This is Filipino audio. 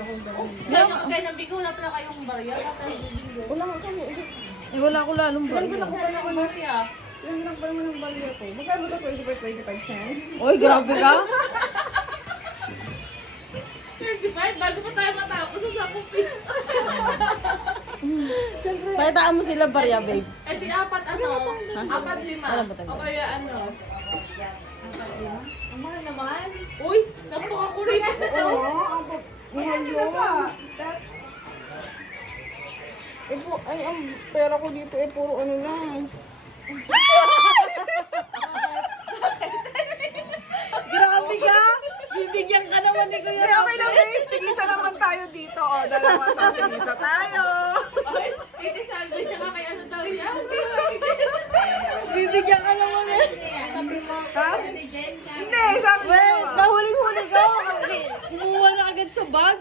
akong dalhin. Kaya sabi ko, wala pala kayong barya. Wala nga kami. wala ko lalong Ilan ko barya. nakuha na ako ng Barya. Ilan ko nakuha mo ng barya ko? Magkano to? 25 cents? Uy, grabe ka. 35, bago pa tayo matapos sa 10 piso. Pakitaan mo sila barya, babe. Eh, di apat ano? Apat lima. Alam mo talaga. O kaya ano? Ang mahal naman. Uy, napakakulit. Oo, ang mahal yun. Ang pera ko dito puro ano lang. Grabe ka. Bibigyan ka naman ni Kuya Grabe na, Rafi. babe. Tigisa naman tayo dito. O, dalawa to. Tigisa tayo. Ay, iti sandwich, tsaka kay ano daw yan. Bibigyan ka naman eh. Ha? Hindi, sabi ko. Well, nahuli-huli ka. Kumuha na agad sa bag.